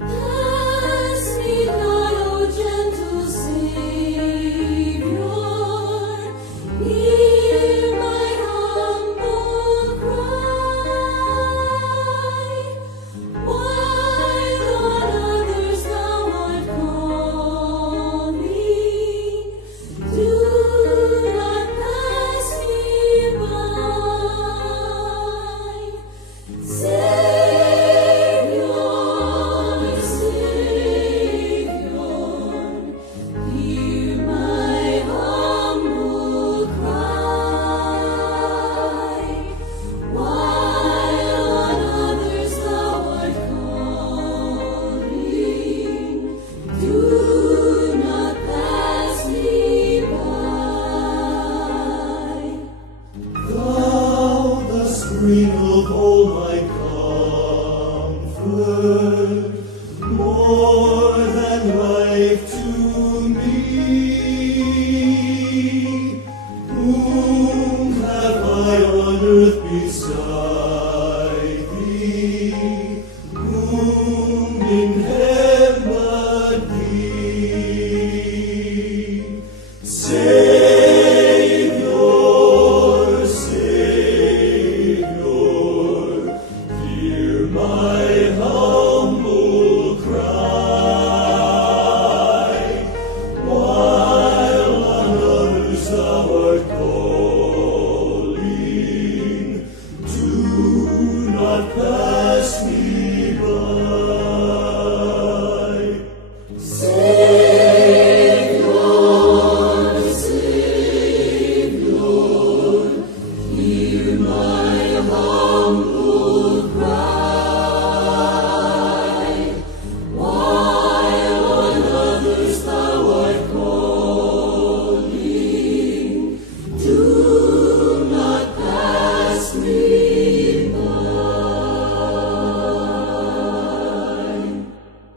Pass me not, O gentle Savior, hear my humble cry. While on others thou art calling, do not pass me by. Savior, hear my humble cry. While on others thou art calling, do not pass me by. Thou, the spring of all my comfort, more than life to me. Whom have I on earth beside